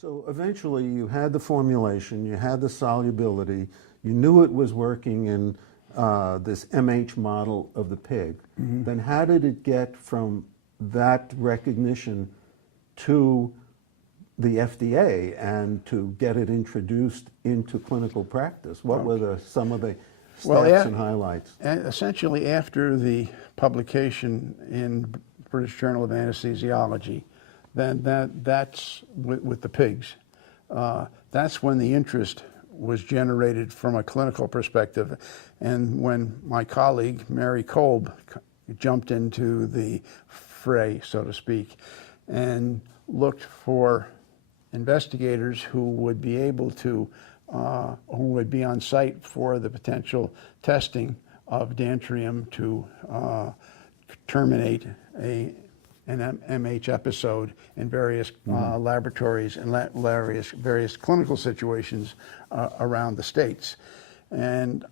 So eventually you had the formulation, you had the solubility, you knew it was working in this MH model of the pig. Then how did it get from that recognition to the FDA and to get it introduced into clinical practice? What were some of the steps and highlights? Essentially, after the publication in British Journal of Anesthesiology, then that's with the pigs. That's when the interest was generated from a clinical perspective, and when my colleague Mary Kolb jumped into the fray, so to speak, and looked for investigators who would be able to, who would be on site for the potential testing of Dantrium to terminate an MH episode in various laboratories and various clinical situations around the states. And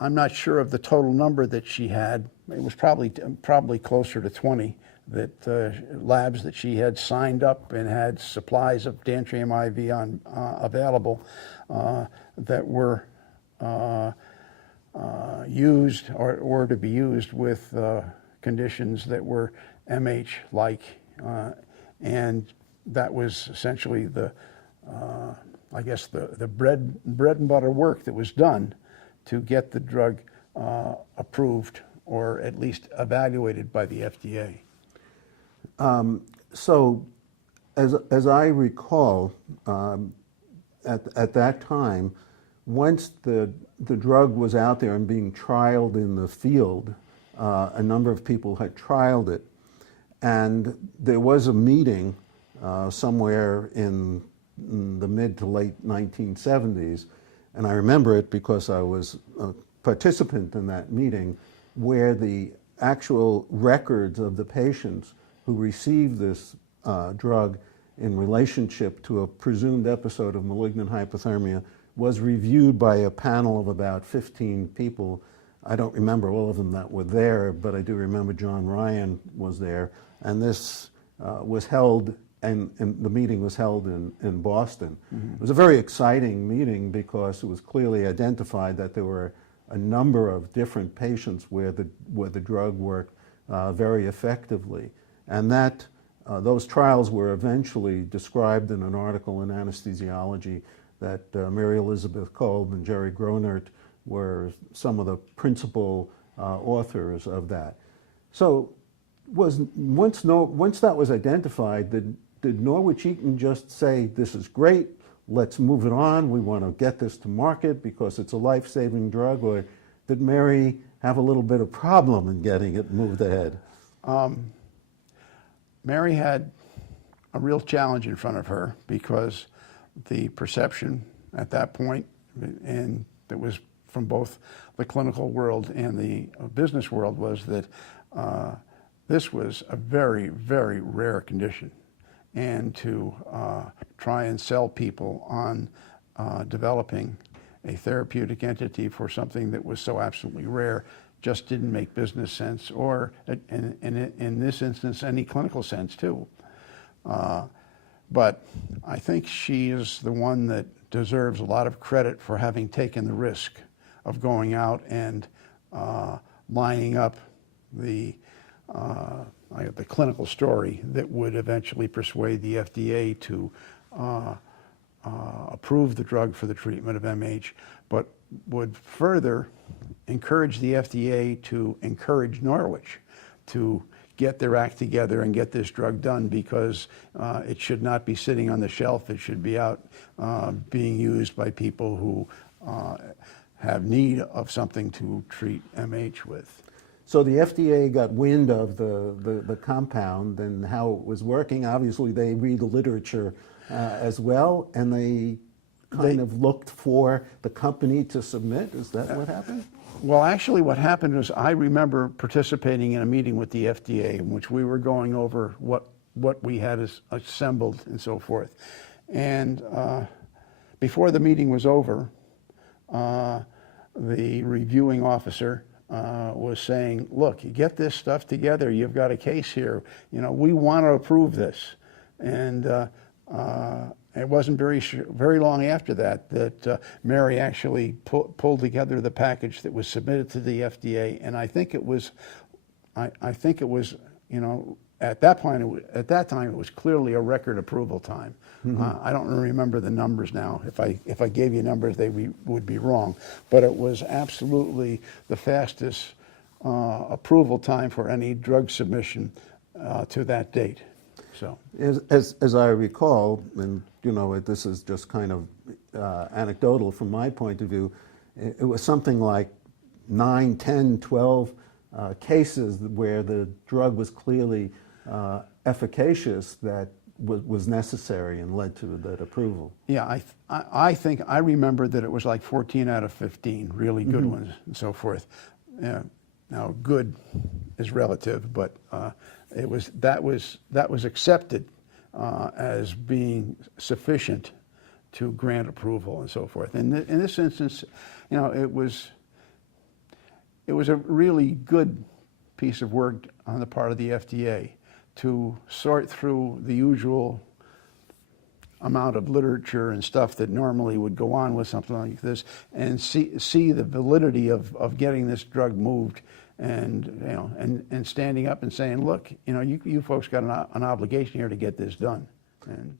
I'm not sure of the total number that she had. It was probably closer to 20 that labs that she had signed up and had supplies of Dantrium IV on available that were used or to be used with conditions that were MH-like, and that was essentially the, I guess the bread and butter work that was done to get the drug approved or at least evaluated by the FDA. So, as I recall, at that time, once the drug was out there and being trialed in the field, a number of people had trialed it, and there was a meeting somewhere in the mid to late 1970s, and I remember it because I was a participant in that meeting, where the actual records of the patients who received this drug in relationship to a presumed episode of malignant hypothermia was reviewed by a panel of about 15 people. I don't remember all of them that were there, but I do remember John Ryan was there, and this was held, and the meeting was held in Boston. It was a very exciting meeting because it was clearly identified that there were a number of different patients where the drug worked very effectively. And that those trials were eventually described in an article in Anesthesiology that Mary Elizabeth Kolb and Jerry Gronert were some of the principal authors of that. So once that was identified, did Norwich Eaton just say, this is great, let's move it on, we want to get this to market because it's a life-saving drug, or did Mary have a little bit of problem in getting it moved ahead? Mary had a real challenge in front of her because the perception at that point, and that was from both the clinical world and the business world, was that this was a very, very rare condition. And to try and sell people on developing a therapeutic entity for something that was so absolutely rare just didn't make business sense, or in this instance, any clinical sense too. But I think she is the one that deserves a lot of credit for having taken the risk of going out and lining up the clinical story that would eventually persuade the FDA to approve the drug for the treatment of MH, but would further encourage the FDA to encourage Norwich to get their act together and get this drug done, because it should not be sitting on the shelf. It should be out being used by people who have need of something to treat MH with. So the FDA got wind of the compound and how it was working. Obviously, they read the literature as well, and they kind of looked for the company to submit. Is that what happened? Well, actually, what happened was I remember participating in a meeting with the FDA in which we were going over what we had assembled and so forth. And before the meeting was over, the reviewing officer was saying, look, you get this stuff together, you've got a case here, you know, we want to approve this. And it wasn't very long after that Mary actually pulled together the package that was submitted to the FDA, and I think it was, you know, at that time it was clearly a record approval time. I don't remember the numbers now. If I gave you numbers, they would be wrong, but it was absolutely the fastest approval time for any drug submission to that date. So, as I recall, and you know, this is just kind of anecdotal from my point of view, it was something like 9, 10, 12 cases where the drug was clearly efficacious that was necessary and led to that approval. Yeah, I think I remember that it was like 14 out of 15 really good ones and so forth. Yeah, now good is relative, but that was accepted as being sufficient to grant approval and so forth. And in this instance, you know, it was a really good piece of work on the part of the FDA to sort through the usual amount of literature and stuff that normally would go on with something like this, and see the validity of getting this drug moved, and you know, and standing up and saying, look, you know, you folks got an obligation here to get this done. And